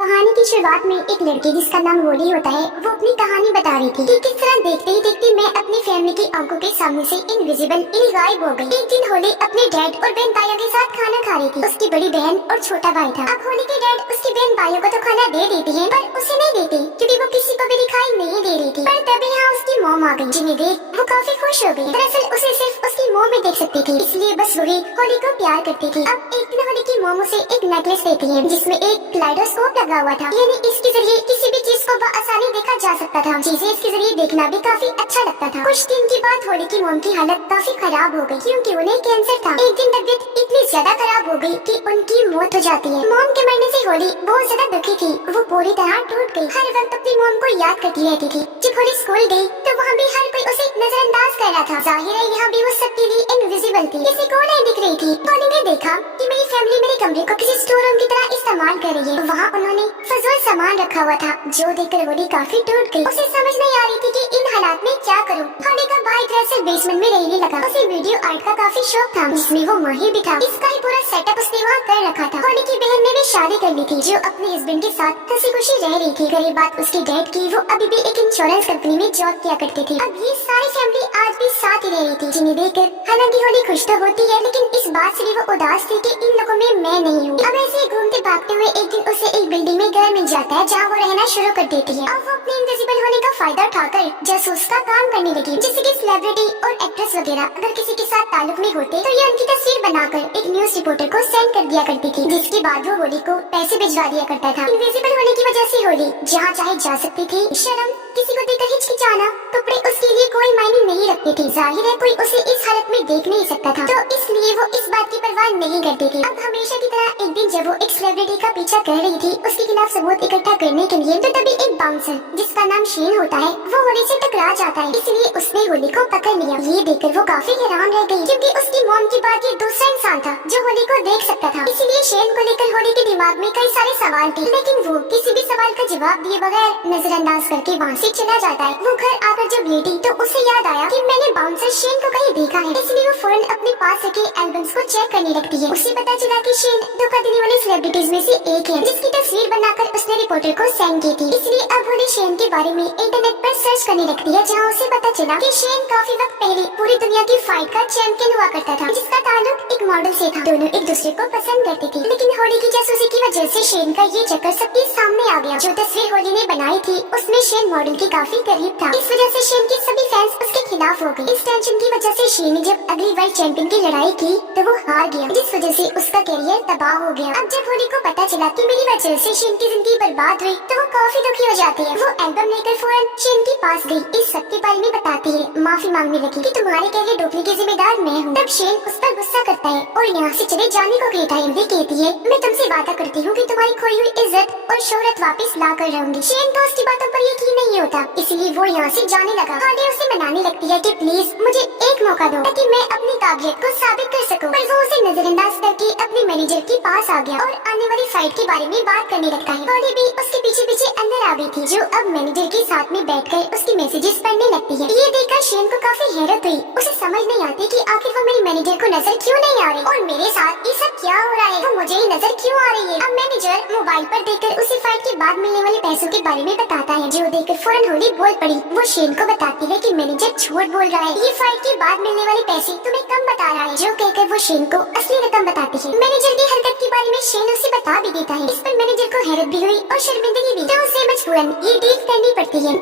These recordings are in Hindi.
कहानी की शुरुआत में एक लड़की जिसका नाम होली होता है वो अपनी कहानी बता रही थी कि किस तरह देखते ही देखते मैं अपनी फैमिली की आंखों के सामने से इनविजिबल गायब हो गई। एक दिन होली अपने डैड और बहन भाइयों के साथ खाना खा रही थी। उसकी बड़ी बहन और छोटा भाई था। अब होली के डैड उसकी बहन भाइयों को तो खाना दे देती है पर उसे नहीं देती क्योंकि वो किसी को भी दिखाई नहीं दे रही थी। पर तभी यहाँ उसकी मॉम आ गई जिन्हें देख वो काफी खुश हो गई। दरअसल उसे सिर्फ उसकी मॉम में देख सकती थी इसलिए बस वही होली को प्यार करती थी। अब एक दिन होली की मॉम उसे एक नेकलेस देती है जिसमें एक क्लाइडोस्कोप लगा हुआ था, यानी इसके जरिए किसी भी चीज को बआसानी देखा जा सकता था। चीजें इसके जरिए देखना भी काफी अच्छा लगता था। कुछ दिन के बाद होली की मॉम की हालत काफी खराब हो गई क्योंकि उन्हें कैंसर था। एक दिन तबीयत इतनी ज्यादा खराब हो गई कि उनकी मौत हो जाती है। मॉम के मरने से होली बहुत ज्यादा दुखी थी। वो पूरी तरह टूट गई। हर वक्त अपनी मॉम को याद करती रहती थी। जब होली स्कूल गई तो वहाँ भी हर कोई उसे नजरअंदाज कर रहा था। जाहिर है यहाँ भी वो सबके लिए इनविजिबल थी, किसी को नहीं दिख रही थी। होली ने देखा कि मेरी फैमिली मेरे कमरे को किसी स्टोर रूम की तरह इस्तेमाल कर रही है। वहाँ उन्होंने फजूल सामान रखा हुआ था जो देखकर होली काफी टूट गई। उसे समझ नहीं आ रही थी कि इन हालात में क्या करूं। होली का भाई दरअसल बेसमेंट में रहने लगा। उसे वीडियो आर्ट का काफी शौक था जिसमें वो माहिर भी था। इसका ही पूरा सेटअप उसने वहाँ कर रखा था। होली की बहन ने भी शादी कर ली थी जो अपने हस्बैंड के साथ हंसी खुशी रह रही थी। गई बात उसके डैड की, वो अभी भी एक इंश्योरेंस कंपनी में जॉब किया करते थे। अब ये सारी फैमिली आज भी साथ ही रह रही थी जिन्हें देखकर हालांकि होली खुश तो होती है लेकिन इस बात से भी वो उदास थी कि इन लोगों में मैं नहीं हूँ। अब ऐसे ही घूमते भागते हुए एक दिन उसे एक बिल्डिंग में घर मिल जाता है जहाँ वो रहना शुरू कर देती है। अब वो अपने इनविजिबल होने का फायदा उठाकर जासूस का काम करने लगी। जैसे कि सेलिब्रिटी और एक्ट्रेस वगैरह अगर किसी के साथ ताल्लुक में होते तो ये उनकी तस्वीर बनाकर एक न्यूज रिपोर्टर को सेंड कर दिया करती थी, जिसके बाद वो होली को पैसे भिजवा दिया करता था। इनविजिबल होने की वजह से होली जहाँ चाहे जा सकती थी। शर्म, किसी को देखकर हिचकिचाना, कपड़े उसके लिए कोई मायने नहीं रखते थे। जाहिर है कोई उसे इस हालत में देख नहीं सकता था तो इसलिए वो इस बात की परवाह नहीं करती थी। अब हमेशा की तरह एक दिन जब वो एक सेलिब्रिटी का पीछा कर रही थी उसके खिलाफ सबूत इकट्ठा करने के लिए, तो तभी एक बाउंसर जिसका नाम शेन होता है वो होली से टकरा जाता है। इसलिए उसने होली को पकड़ लिया। ये देखकर वो काफी हैरान रह गई क्योंकि उसकी मॉम के बाद ये दूसरा इंसान था जो होली को देख सकता था। इसलिए शेन को लेकर होली के दिमाग में कई सारे सवाल थे लेकिन वो किसी भी सवाल का जवाब दिए बगैर नजरअंदाज करके वहाँ से चला जाता है। वो घर आकर जब लेटी तो उसे याद आया कि मैंने बाउंसर शेन को कहीं देखा है। इसलिए वो फौरन अपने पास रखे एल्बम्स को चेक करने लगती है। उसे पता चला कि शेन धोखा देने वाले सेलिब्रिटीज में से एक है जिसकी तस्वीर बनाकर उसने रिपोर्टर को सेंड की थी। इसलिए अब होली शेन के बारे में इंटरनेट पर सर्च करने लगती है जहाँ उसे पता चला कि शेन काफी वक्त पहले पूरी दुनिया की फाइट का चैंपियन हुआ करता था जिसका ताल्लुक एक मॉडल से था। दोनों एक दूसरे को पसंद करते थे लेकिन होली की जासूसी की वजह से शेन का ये चक्कर सबके सामने आ गया। जो तस्वीर होली ने बनाई थी उसमें शेन मॉडल के काफी करीब था। इस वजह से शेन के सभी फैंस उसके खिलाफ हो गए। इस टेंशन की वजह से शेन ने जब अगली वर्ल्ड चैंपियन की लड़ाई की तो वो हार गया जिस वजह से उसका करियर तबाह हो गया। अब जब होली को पता चला कि मेरी वजह से शेन की जिंदगी बर्बाद हुई तो वो काफी दुखी हो जाती है। वो एल्बम लेकर फौरन शेन के पास गई। इस सब के बारे में बताती है, माफी मांगने लगी कि तुम्हारे करियर डूबने की जिम्मेदार मैं हूँ। तब शेन उस पर गुस्सा करता है और यहाँ से चले जाने को कहता है। वे कहती है मैं तुमसे वादा करती हूँ कि तुम्हारी खोई हुई इज्जत और शोहरत वापस ला कर रहूंगी। शेन को उसकी बातों पर यकीन नहीं होता इसलिए वो यहाँ से जाने लगा। होली उसे मनाने लगती है कि प्लीज मुझे एक मौका दो ताकि मैं अपनी काबिलियत को साबित कर सकूं। पर वो उसे नजरअंदाज करके अपने मैनेजर के पास आ गया और आने वाली फाइट के बारे में बात करने लगता है। होली भी उसके पीछे पीछे अंदर आ गई थी जो अब मैनेजर के साथ में बैठकर उसके मैसेजेस पढ़ने लगती है। ये देखकर शेन को काफी हैरत हुई। उसे समझ नहीं आती कि आखिर वो मेरे मैनेजर को नजर क्यों नहीं आ रही और मेरे साथ ये सब क्या हो रहा है, वो मुझे ही नजर क्यों आ रही है। अब मैनेजर मोबाइल पर देखकर उसे फाइट के बाद मिलने वाले पैसों के बारे में बताता है जो देखकर फौरन होली बोल पड़ी। वो शेन को बताती है कि मैनेजर झूठ बोल रहा है, ये फाइट के बाद मिलने वाले पैसे तुम्हें कम बता रहा है। जो कहकर वो शेन को असली रकम बताती है। मैनेजर की हरकत के बारे में शेन उसे बता भी देता है। इस पर मैनेजर को हैरत भी हुई और शर्मिंदगी भी, तो उसे मजबूरन ये डील करनी पड़ती है।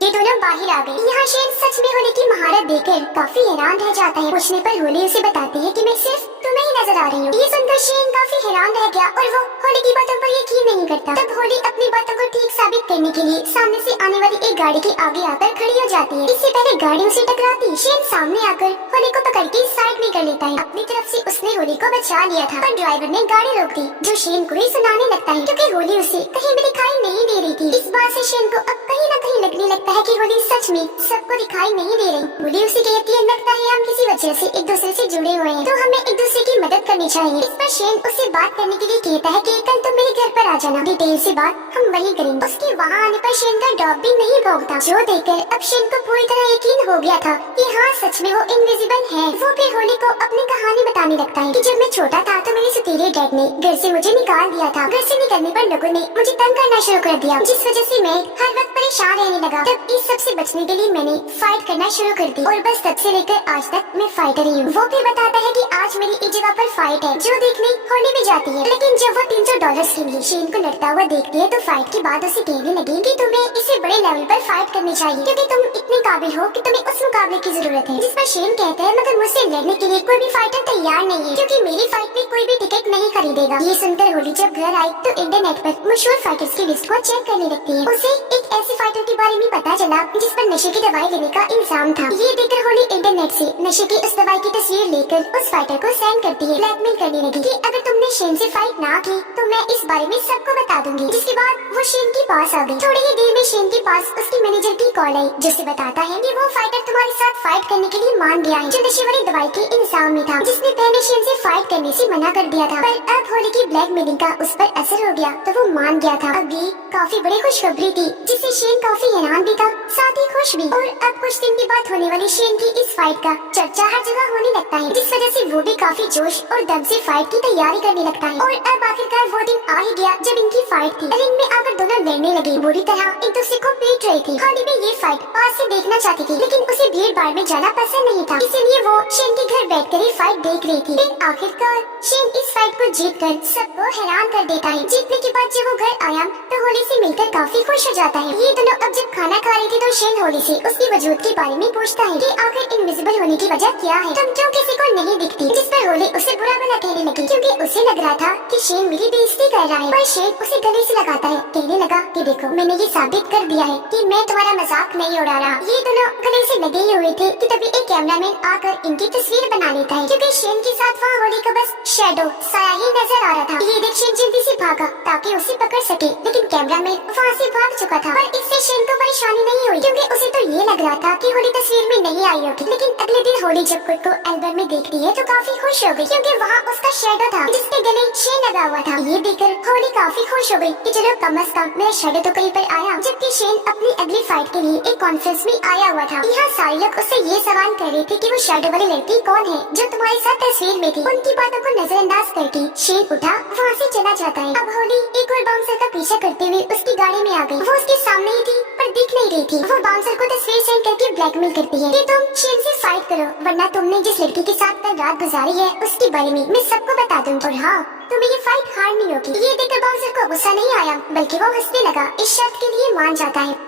ये दोनों बाहर आ गए। यहाँ शेन सच में होली की महारत देखकर काफी हैरान रह जाता है। पूछने पर होली उसे बताती है कि मैं सिर्फ तुम्हें ही नजर आ रही हूँ। ये सुनकर शेन काफी हैरान रह गया और वो होली की बातों पर यकीन नहीं करता। तब होली अपनी बातों को ठीक साबित करने के लिए सामने से आने वाली एक गाड़ी के आगे आकर खड़ी हो जाती है। इससे पहले गाड़ी उसे टकराती शेन सामने आकर होली को पकड़ के साइड में कर लेता है। अपनी तरफ से उसने होली को बचा लिया था पर ड्राइवर ने गाड़ी रोक दी जो शेन को ही सुनाने लगता है क्योंकि होली उसे कहीं भी दिखाई नहीं दे रही थी। इस बात से शेन को अब कहीं न कहीं लगने लगता है कि होली सच में सबको दिखाई नहीं दे रही। होली उसे कहती है लगता है हम किसी वजह से एक दूसरे से जुड़े हुए हैं तो हमें एक दूसरे की मदद करनी चाहिए। इस पर शेन उससे बात करने के लिए कहता है कि कल तुम मेरे घर पर आ जाना, डिटेल से बात हम वही करेंगे। उसके वहाँ आने पर शेन का डॉग भी नहीं भौंकता जो देखकर अब शेन को पूरी तरह यकीन हो गया था कि हाँ सच में वो इनविजिबल है। वो फिर होली को अपनी कहानी बताने लगता है कि जब मैं छोटा था तो मेरे सतीले डैड ने घर से मुझे निकाल दिया था। घर से करने पर लोगों ने मुझे तंग करना शुरू कर दिया, जिस वजह से मैं हर वक्त परेशान रहने लगा। तब इस सब से बचने के लिए मैंने फाइट करना शुरू कर दी और बस तब से लेकर आज तक मैं फाइटर ही हूँ। वो फिर बताता है कि आज मेरी एक जगह पर फाइट है जो देखने होने भी जाती है, लेकिन जब वो $300 के लिए शेन को लड़ता हुआ देखती है तो फाइट के बाद उसे कहने लगी कि तुम्हें इसे बड़े लेवल पर फाइट करनी चाहिए क्योंकि तुम इतने काबिल हो कि तुम्हें उस मुकाबले की जरूरत है। जिस पर शेन कहता है मगर मुझसे लड़ने के लिए कोई भी फाइटर तैयार नहीं है क्योंकि मेरी फाइट में कोई भी टिकट नहीं खरीदेगा। ये सुनकर होली जब घर आई तो इंटरनेट पर मशहूर फाइटर्स की लिस्ट को चेक करने लगती है। उसे एक ऐसे फाइटर के बारे में पता चला जिस पर नशे की दवाई लेने का इल्जाम था। ये देखकर होली इंटरनेट से नशे की उस दवाई की तस्वीर लेकर उस फाइटर को सेंड करती है। ब्लैकमेल करने लगी कि अगर तुमने शेन से फाइट ना की तो मैं इस बारे में सबको बता दूंगी। जिसके बाद वो शेन के पास आ गई। थोड़ी ही देर में शेन के पास उसके मैनेजर की कॉल आई जिससे बताता है कि वो फाइटर तुम्हारे साथ फाइट करने के लिए मान गया है जो नशे वाली दवाई के इल्जाम में था, जिसने पहले शेन से फाइट करने से मना कर दिया था। पर अब होली की ब्लैकमेलिंग का उस पर असर हो गया तो वो मान गया था। अब ये काफी बड़ी खुशखबरी थी जिससे शेन काफी हैरान भी था साथ ही खुश भी। और अब कुछ दिन के बाद होने वाली शेन की इस फाइट का चर्चा हर जगह होने लगता है, जिस वजह से वो भी काफी जोश और दम से फाइट की तैयारी करने लगता है। और अब आखिरकार वो दिन आ ही गया जब इनकी फाइट थी। रिंग में आकर दोनों लड़ने लगे, बुरी तरह एक दूसरे को पीट रही थी। होली भी ये फाइट पास से देखना चाहती थी लेकिन उसे भीड़ भाड़ में जाना पसंद नहीं था, इसीलिए वो शेन के घर बैठकर ही फाइट देख रही थी। फिर आखिरकार शेन इस फाइट को जीतकर सबको हैरान कर देता है। जीतने के बाद जब वो घर आया तो होली से मिलकर काफी खुश हो जाता है। ये दोनों अब जब खाना खा रही थी तो शेन होली से उसकी वजूद के बारे में पूछता है कि आखिर इनविजिबल होने की वजह क्या है, तुम क्यों किसी को नहीं दिखती। जिस पर होली उसे बुरा भला कहने लगी क्योंकि उसे लग रहा था कि शेन मेरी बेइज्जती कर रहा है। पर शेन उसे गले से लगाता है, कहने लगा कि देखो मैंने ये साबित कर दिया है कि मैं तुम्हारा मजाक नहीं उड़ा रहा। ये दोनों गले से लगे ही हुए थे कि तभी एक कैमरामैन आकर इनकी तस्वीर बना लेता है क्योंकि शेन के साथ वहाँ होली का बस शैडो साया ही नजर आ रहा था। ये देख शेन जल्दी से भागा ताकि उसे पकड़ सके, लेकिन कैमरामैन वहाँ से भाग चुका था। पर इससे शेन को परेशानी नहीं हुई क्योंकि उसे तो ये लग रहा था कि होली तस्वीर में नहीं आई होगी। लेकिन अगले दिन होली जब खुद को एल्बम में देखती है तो काफी खुश हो गई क्योंकि वहाँ उसका शैडो था जिसके गले शेन लगा हुआ था। ये देखकर होली काफी खुश हो गई कि चलो कम से कम मेरा शैडो तो कहीं पर आया। जबकि शेन अपनी अगली फाइट के लिए एक कॉन्फ्रेंस में आया हुआ था। यहाँ सारे लोग उससे ये सवाल कर रहे थे कि वो शैडो वाली लड़की कौन है जो तुम्हारे साथ तस्वीर में थी। उनकी बातों को नजरअंदाज करके शेन उठा वहाँ से चला जाता है। अब होली एक और बाउंसर का पीछा करते हुए उसकी गाड़ी में आ गई। वो उसके सामने ही थी पर दिख नहीं रही थी। वो बाउंसर को तस्वीर सेंड करके ब्लैकमेल करती है कि तुम शेन से फाइट करो वरना तुमने जिस लड़की के साथ कल रात गुजारी है उसके बारे में मैं सबको बता दूंगी और हाँ तुम्हें ये फाइट हारनी होगी। ये देखकर बाउंसर को गुस्सा नहीं आया बल्कि वो हंसने लगा, इस शर्त के लिए मान जाता है।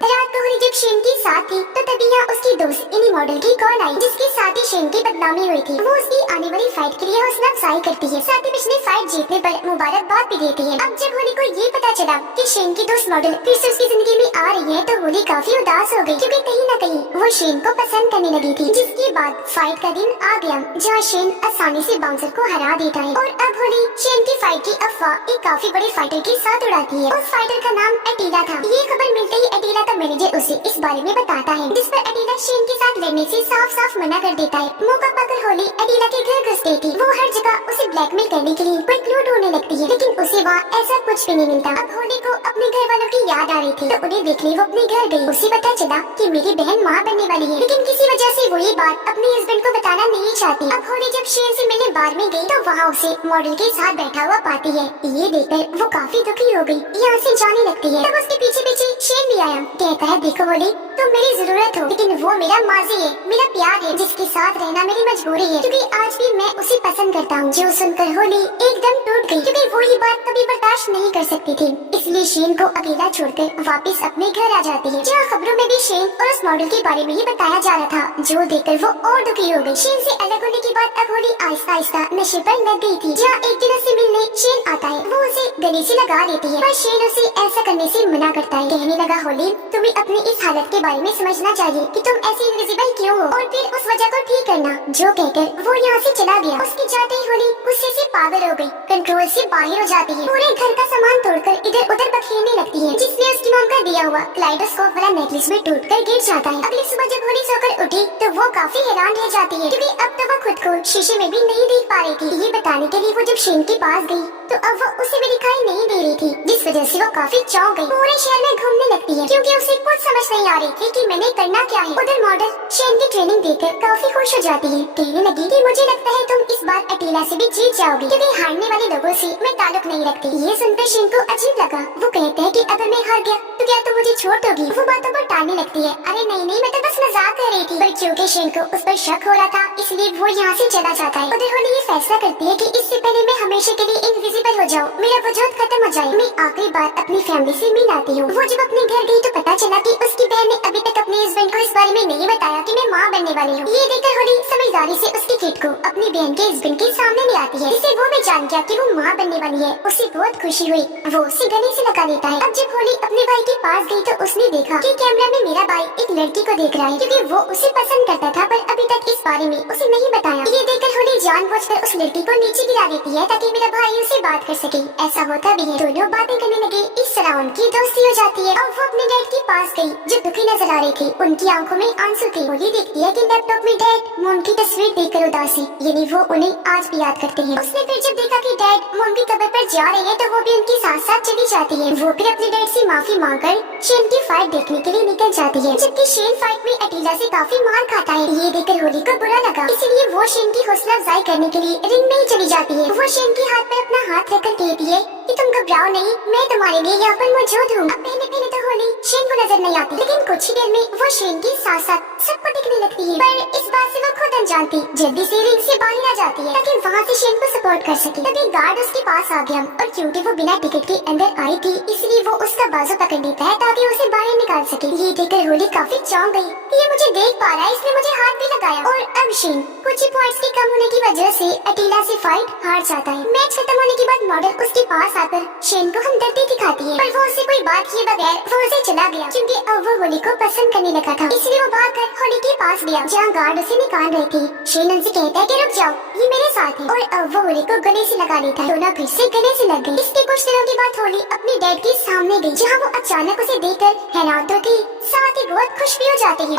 रात को होली जब शेन के साथ थी तो तभी यहाँ उसकी दोस्त इन्हीं मॉडल की कॉल आई जिसके साथ ही शेन की बदनामी हुई थी। वो उसकी आने वाली फाइट के लिए हौसला अफजाई करती है, साथ ही पिछली फाइट जीतने पर मुबारकबाद भी देती है। अब जब होली को ये पता चला कि शेन की दोस्त मॉडल फिर से उसकी जिंदगी में आ रही है तो होली काफी उदास हो गई क्योंकि कहीं न कहीं वो शेन को पसंद करने लगी थी। जिसके बाद फाइट का दिन आ गया जहाँ शेन आसानी से बाउंसर को हरा देता है। और अब होली शेन की फाइट की अफवाह एक काफी बड़ी फाइटर के साथ उड़ाती है। उस फाइटर का नाम अटीला था। ये खबर मिलते ही अटीला का मैनेजर उसे इस बारे में बताता है, जिस पर अटीला शेन के साथ लड़ने से साफ साफ मना कर देता है। मौका पाकर होली अटीला के घर घुस गई थी। वो हर जगह उसे ब्लैकमेल करने के लिए कोई क्लू ढूंढने लगती है लेकिन उसे वहाँ ऐसा कुछ भी नहीं मिलता। अब होली को अपने घर वालों की याद आ रही थी तो उन्हें देखने वो अपने घर गई। उसे पता चला कि मेरी बहन माँ बनने वाली है, लेकिन किसी वजह से वो ये बात अपने हस्बैंड को बताना नहीं चाहती। अब होली जब शेन से मिलने बार में गई तो वहाँ उसे मॉडल के साथ बैठा हुआ पाती है। ये देखकर वो काफी दुखी हो गई, यहाँ से जाने लगती है। तब उसके पीछे पीछे शेन भी आया, कहता है देखो होली तुम मेरी जरूरत हो लेकिन वो मेरा माजी है, मेरा प्यार है जिसके साथ रहना मेरी मजबूरी है क्योंकि आज भी मैं उसे पसंद करता हूँ। जो सुनकर होली एकदम टूट गई क्योंकि वो ये बात कभी बर्दाश्त नहीं कर सकती थी, इसलिए शेन को अकेला छोड़कर वापस अपने घर आ जाती है। जहाँ खबरों में भी शेन और उस मॉडल के बारे में ही बताया जा रहा था, जो देखकर वो और दुखी हो गई। शेन से अलग होने के बाद अब होली आहिस्ता आहिस्ता नशे पर लग गई थी। जहाँ एक दिन उससे मिलने शेन आता है, वो उसे गले से लगा देती है पर शेन उसे ऐसा करने से मना करता है। कहने लगा होली तुम्हें अपनी इस हालत के बारे में समझना चाहिए कि तुम ऐसे इनविजिबल क्यों हो और फिर उस वजह को ठीक करना। जो कहकर वो यहाँ से चला गया। उसके जाते ही होली गुस्से से पागल हो गई, कंट्रोल से बाहर हो जाती है, पूरे घर का सामान तोड़कर इधर उधर बखेरने लगती है जिसने उसकी मॉम का दिया हुआ क्लाइडोस्कोप वाला नेकलेस में टूटकर गिर जाता है। अगली सुबह जब होली सोकर उठी तो वो काफी हैरान रह जाती है क्योंकि अब तो वो खुद को शीशे में भी नहीं देख पा रही थी। ये बताने के लिए वो जब शेन के पास गई तो अब वो उसे भी दिखाई नहीं दे रही थी, जिस वजह से वो काफी चौंक गई। पूरे शहर में घूमने लगती है क्योंकि उसे कुछ समझ नहीं आ रही थी कि मैंने करना क्या है। उधर मॉडल शेन की ट्रेनिंग देखकर काफी खुश हो जाती है। कहने लगी कि मुझे लगता है तुम इस बार अकेला से भी जीत जाओगी क्योंकि हारने वाले लोगों से मैं ताल्लुक नहीं रखती। ये सुनकर शेन को अजीब लगा। वो कहते हैं कि अगर मैं हार गया तो क्या तुम मुझे छोड़ दोगी? वो बातों पर टालने लगती है। अरे नहीं नहीं, मैं तो बस मजाक कर रही थी। पर क्योंकि शेन को उस पर शक हो रहा था इसलिए वो यहाँ से चला जाता है। उधर होली ये फैसला करती है कि इससे पहले मैं हमेशा के लिए इनविजिबल हो जाऊँ, मेरा वजूद खत्म हो जाए, मैं आखिरी बार अपनी फैमिली से मिल आती हूँ। वो जब अपने घर गई तो पता चला कि उसकी बहन ने अभी तक अपने हस्बैंड को इस बारे में नहीं बताया कि मैं माँ बनने वाली हूँ। ये देखकर होली समझदारी से उसकी किट को अपनी बहन के हस्बैंड के सामने ले आती है, जिससे वो भी जान गया कि वो माँ बनने वाली है। उसे बहुत खुशी हुई, वो उसे गले से लगा लेता है। अब जब होली अपने भाई के पास गई तो उसने देखा कि कैमरा में मेरा भाई एक लड़की को देख रहा है क्योंकि वो उसे पसंद करता था, पर अभी तक इस बारे में उसे नहीं बताया। ये देखकर होली जानबूझकर उस लड़की को नीचे गिरा देती है ताकि मेरा भाई उसे बात कर सके। ऐसा होता भी है, दोनों बातें करने लगे। इस तरह उनकी दोस्ती हो जाती है। और वो अपने डैड के पास गई जो दुखी नजर आ रही थी। उनकी आंखों में आंसू थे। होली देखती है कि लैपटॉप में डैड मोम की तस्वीर देखकर उदासी, यानी वो उन्हें आज भी याद करते हैं। उसने फिर जब देखा कि डैड मोम की कब्र पर जा रहे हैं तो वो भी उनके साथ साथ चली जाती है। वो फिर अपने डैड से माफी मांगकर शेन की फाइट देखने के लिए निकल जाती है, जबकि शेन फाइट में अटीला से काफी मार खाता है। ये देखकर होली को बुरा लगा, इसलिए वो शेन की हौसला अफजाई करने के लिए रिंग में ही चली जाती है। वो शेन के हाथ पर अपना हाथ रखकर कहती है कि तुम घबराओ नहीं, मैं तुम्हारे लिए यहाँ पर मौजूद हूँ। अब पहले पहले तो होली शेन को नजर नहीं आती, लेकिन कुछ ही देर में वो शेन के साथ साथ सबको दिखने लगती है। पर इस बात से वो खुद अनजानती जल्दी से रिंग से बाहर आ जाती है ताकि वहाँ से शेन को सपोर्ट कर सके। तभी गार्ड उसके पास आ गया और क्योंकि वो बिना टिकट के अंदर आई थी इसलिए वो उसका बाजू पकड़ लेता है ताकि उसे बाहर निकाल सके। ये देखकर होली काफी चौंक गई कि ये मुझे देख पा रहा है, इसने मुझे हाथ भी लगाया। और अब शेन कुछ ही पॉइंट्स के कम होने की वजह से अटीला से फाइट हार जाता है। मैच खत्म होने के बाद मॉडल उसके पास आकर शेन को हमदर्दी दिखाती है, पर वो उससे कोई बात किए बगैर वो उसे चला गया क्योंकि अब वो होली को पसंद करने लगा था। इसलिए वो भागकर होली के पास गया जहाँ गार्ड उसे निकाल रहे थे। शेन उनसे कहता है कि रुक जाओ, ये मेरे साथ है, और अब वो होली को गले से लगा लेता है। दोनों फिर से गले से लग गए। इसके कुछ दिनों के बाद होली अपने डैड के सामने गई जहाँ वो अचानक उसे देखकर हैरान तो थी, साथ ही बहुत खुश भी हो जाती है।